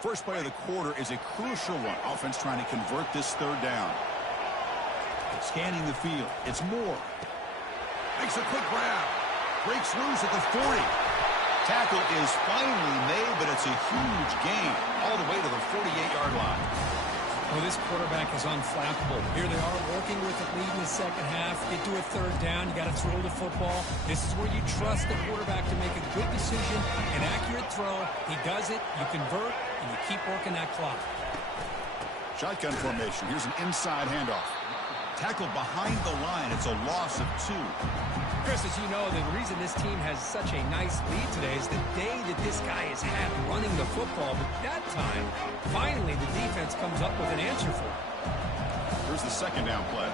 First play of the quarter is a crucial one. Offense trying to convert this third down. Scanning the field. It's Moore. Makes a quick grab. Breaks loose at the 40. Tackle is finally made, but it's a huge gain all the way to the 48-yard line. Well, this quarterback is unflappable. Here they are working with the lead in the second half. Get to a third down. You got to throw the football. This is where you trust the quarterback to make a good decision, an accurate throw. He does it. You convert, and you keep working that clock. Shotgun formation. Here's an inside handoff. Tackled behind the line. It's a loss of 2. Chris, as you know, the reason this team has such a nice lead today is the day that this guy has had running the football. But that time, finally, the defense comes up with an answer for it. Here's the second down play.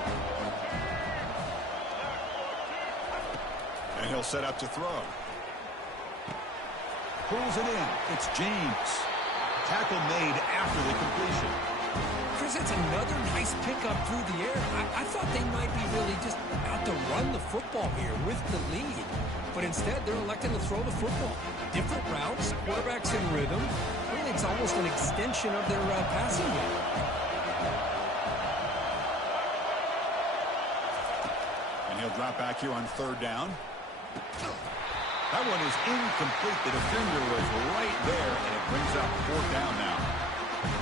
And he'll set up to throw. Pulls it in. It's James. Tackle made after the completion. Chris, it's another nice pickup through the air. I thought they might be really just out to run the football here with the lead. But instead, they're electing to throw the football. Different routes, quarterbacks in rhythm. Really, it's almost an extension of their passing game. And he'll drop back here on third down. That one is incomplete. The defender was right there, and it brings up fourth down now.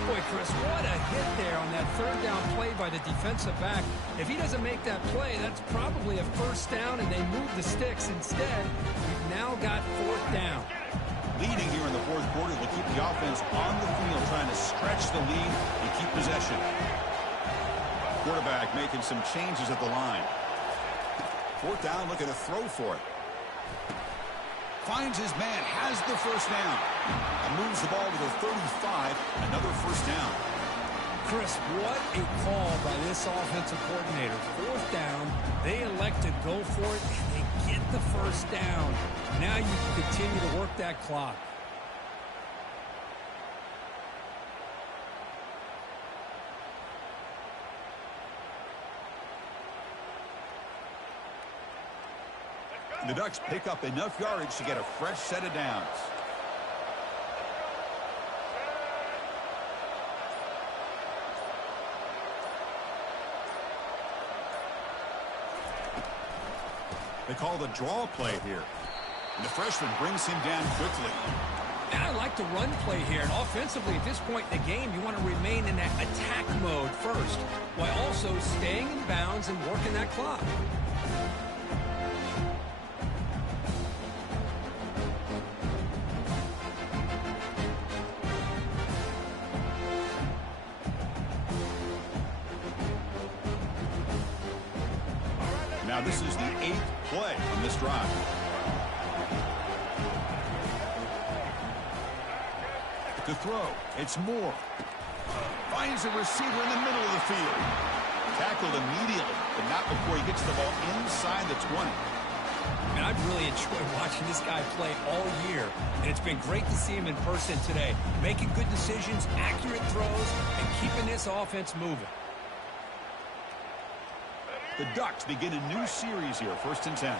Boy, Chris, what a hit there on that third down play by the defensive back. If he doesn't make that play, that's probably a first down, and they move the sticks. Instead, we've now got fourth down. Leading here in the fourth quarter, they'll keep the offense on the field, trying to stretch the lead and keep possession. Quarterback making some changes at the line. Fourth down, looking to throw for it. Finds his man, has the first down, and moves the ball to the 35, another first down. Chris, what a call by this offensive coordinator. Fourth down, they elect to go for it, and they get the first down. Now you can continue to work that clock. The Ducks pick up enough yardage to get a fresh set of downs. They call the draw play here. And the freshman brings him down quickly. And I like the run play here. And offensively, at this point in the game, you want to remain in that attack mode first, while also staying in bounds and working that clock. Now this is the 8th play on this drive. To throw, it's Moore. Finds a receiver in the middle of the field. Tackled immediately, but not before he gets the ball inside the 20. And I've really enjoyed watching this guy play all year, and it's been great to see him in person today, making good decisions, accurate throws, and keeping this offense moving. The Ducks begin a new series here, 1st and 10.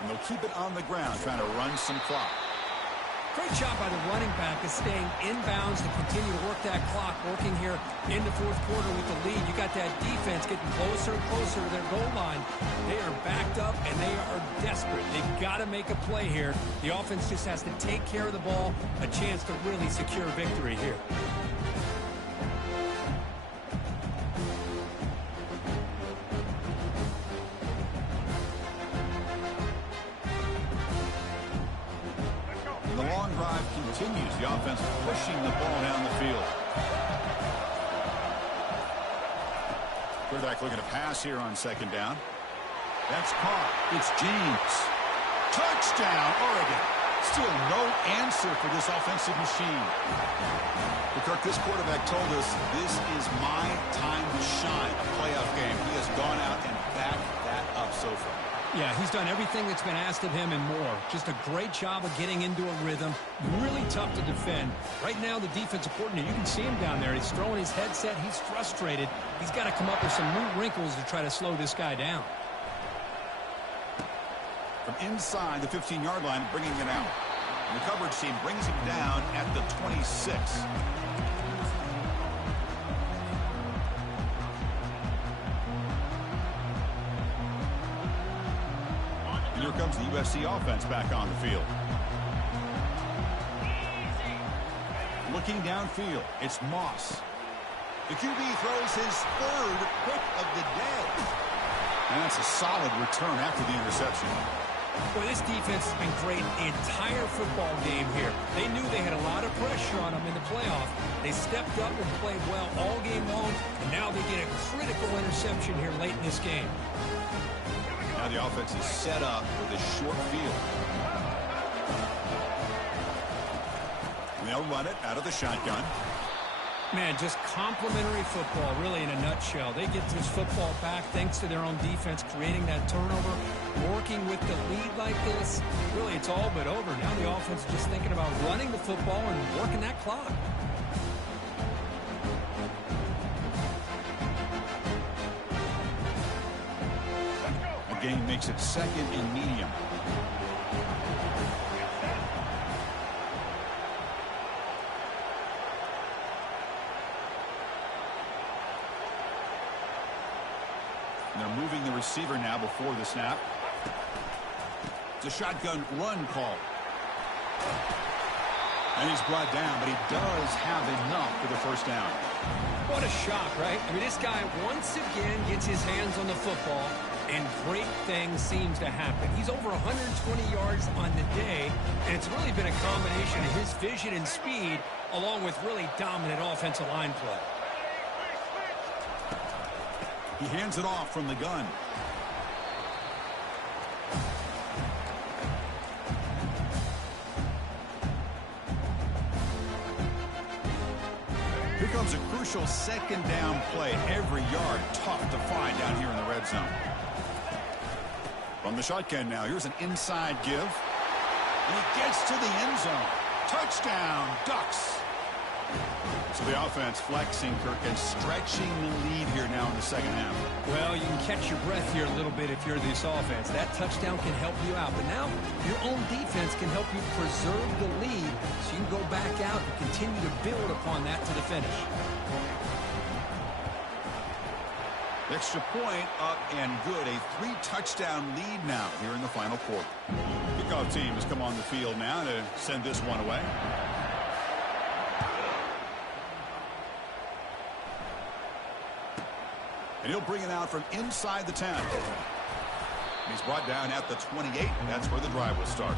And they'll keep it on the ground, trying to run some clock. Great job by the running back of staying inbounds to continue to work that clock, working here in the 4th quarter with the lead. You got that defense getting closer and closer to their goal line. They are backed up, and they are desperate. They've got to make a play here. The offense just has to take care of the ball, a chance to really secure victory here. Continues the offense pushing the ball down the field. Quarterback looking to pass here on 2nd down. That's caught. It's James. Touchdown, Oregon. Still no answer for this offensive machine. But Kirk, this quarterback told us this is my time to shine, a playoff game. He has gone out and backed that up so far. Yeah, he's done everything that's been asked of him and more. Just a great job of getting into a rhythm. Really tough to defend. Right now, the defensive coordinator, you can see him down there. He's throwing his headset. He's frustrated. He's got to come up with some new wrinkles to try to slow this guy down. From inside the 15-yard line, bringing it out. And the coverage team brings him down at the 26. And here comes the USC offense back on the field. Looking downfield, it's Moss. The QB throws his 3rd pick of the day. And that's a solid return after the interception. Boy, this defense has been great the entire football game here. They knew they had a lot of pressure on them in the playoff. They stepped up and played well all game long, and now they get a critical interception here late in this game. Now the offense is set up with a short field. And they'll run it out of the shotgun. Man, just complimentary football, really, in a nutshell. They get this football back thanks to their own defense, creating that turnover, working with the lead like this. Really, it's all but over. Now the offense is just thinking about running the football and working that clock. The game makes it 2nd and medium. And they're moving the receiver now before the snap. It's a shotgun run call. And he's brought down, but he does have enough for the 1st down. What a shock, right? I mean, this guy once again gets his hands on the football, and great things seems to happen. He's over 120 yards on the day, and it's really been a combination of his vision and speed, along with really dominant offensive line play. He hands it off from the gun. Here comes a crucial second down play. Every yard tough to find down here in the red zone. From the shotgun now, here's an inside give. And he gets to the end zone. Touchdown, Ducks. So the offense flexing, Kirk, and stretching the lead here now in the second half. Well, you can catch your breath here a little bit if you're this offense. That touchdown can help you out. But now your own defense can help you preserve the lead so you can go back out and continue to build upon that to the finish. Extra point up and good. A 3-touchdown lead now here in the final quarter. Kickoff team has come on the field now to send this one away. And he'll bring it out from inside the 10. And he's brought down at the 28. That's where the drive will start.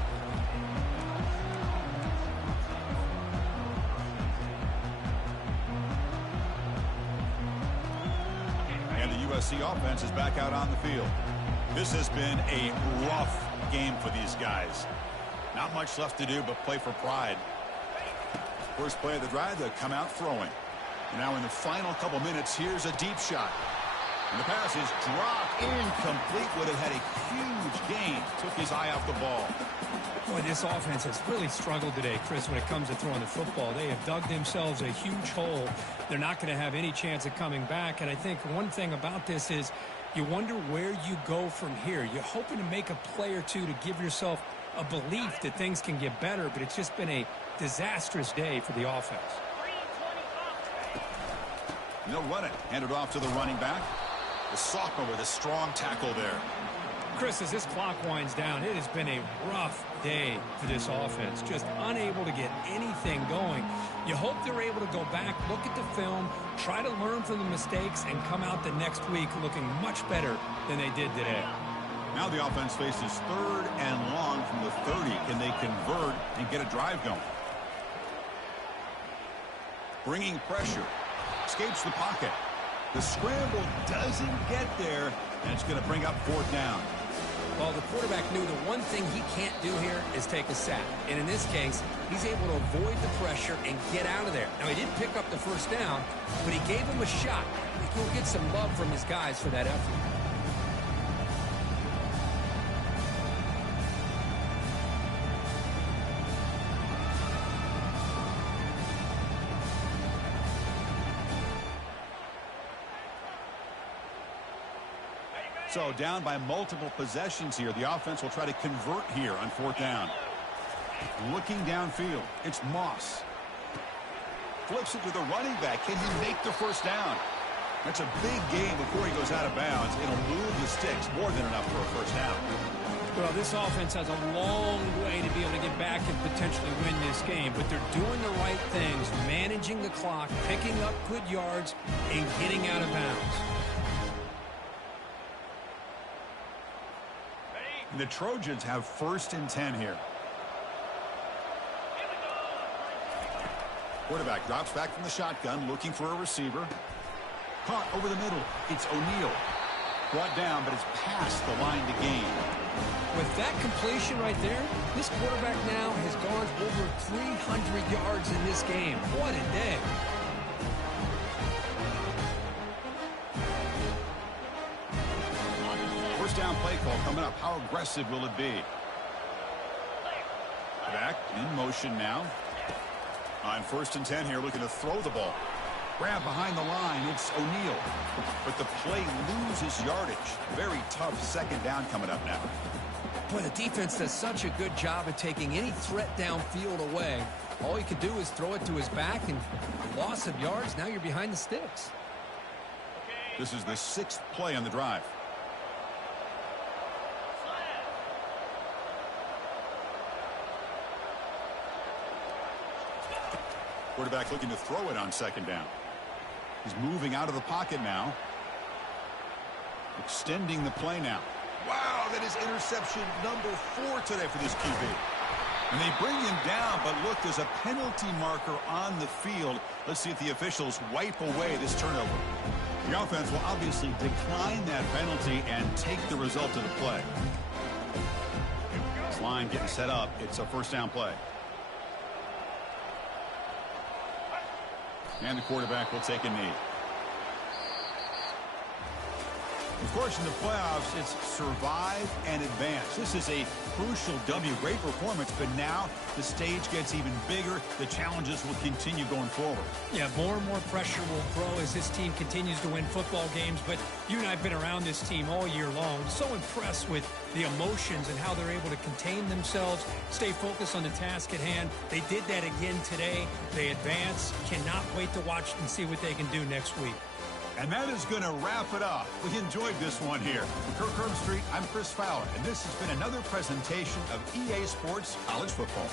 And the USC offense is back out on the field. This has been a rough game for these guys. Not much left to do but play for pride. First play of the drive, they come out throwing. And now in the final couple minutes, here's a deep shot. And the pass is dropped, incomplete. Would have had a huge gain. Took his eye off the ball. Boy, this offense has really struggled today, Chris, when it comes to throwing the football. They have dug themselves a huge hole. They're not going to have any chance of coming back. And I think one thing about this is you wonder where you go from here. You're hoping to make a play or two to give yourself a belief that things can get better, but it's just been a disastrous day for the offense. And they'll run it. Hand it off to the running back. The sophomore with a strong tackle there. Chris, as this clock winds down, it has been a rough day for this offense. Just unable to get anything going. You hope they're able to go back, look at the film, try to learn from the mistakes, and come out the next week looking much better than they did today. Now the offense faces 3rd and long from the 30. Can they convert and get a drive going? Bringing pressure. Escapes the pocket. The scramble doesn't get there, and it's going to bring up 4th down. Well, the quarterback knew the one thing he can't do here is take a sack. And in this case, he's able to avoid the pressure and get out of there. Now, he didn't pick up the first down, but he gave him a shot. I think he'll get some love from his guys for that effort. So down by multiple possessions here. The offense will try to convert here on 4th down. Looking downfield. It's Moss. Flips it to the running back. Can he make the first down? That's a big gain before he goes out of bounds. It'll move the sticks more than enough for a first down. Well, this offense has a long way to be able to get back and potentially win this game, but they're doing the right things, managing the clock, picking up good yards, and getting out of bounds. And the Trojans have 1st and 10 here. Quarterback drops back from the shotgun, looking for a receiver. Caught over the middle. It's O'Neal. Brought down, but it's past the line to gain. With that completion right there, this quarterback now has gone over 300 yards in this game. What a day. First down play call coming up. How aggressive will it be? Back in motion now. On 1st and 10 here, looking to throw the ball. Grab behind the line. It's O'Neal. But the play loses yardage. Very tough 2nd down coming up now. Boy, the defense does such a good job of taking any threat downfield away. All he could do is throw it to his back, and loss of yards, now you're behind the sticks. This is the 6th play on the drive. Quarterback looking to throw it on 2nd down. He's moving out of the pocket now. Extending the play now. Wow, that is interception number 4 today for this QB. And they bring him down, but look, there's a penalty marker on the field. Let's see if the officials wipe away this turnover. The offense will obviously decline that penalty and take the result of the play. This line getting set up. It's a 1st down play. And the quarterback will take a knee. Of course, in the playoffs, it's survive and advance. This is a crucial W. Great performance, but now the stage gets even bigger. The challenges will continue going forward. Yeah, more and more pressure will grow as this team continues to win football games. But you and I have been around this team all year long. So impressed with the emotions and how they're able to contain themselves, stay focused on the task at hand. They did that again today. They advance. Cannot wait to watch and see what they can do next week. And that is going to wrap it up. We enjoyed this one here. For Kirk Herbstreit, I'm Chris Fowler, and this has been another presentation of EA Sports College Football.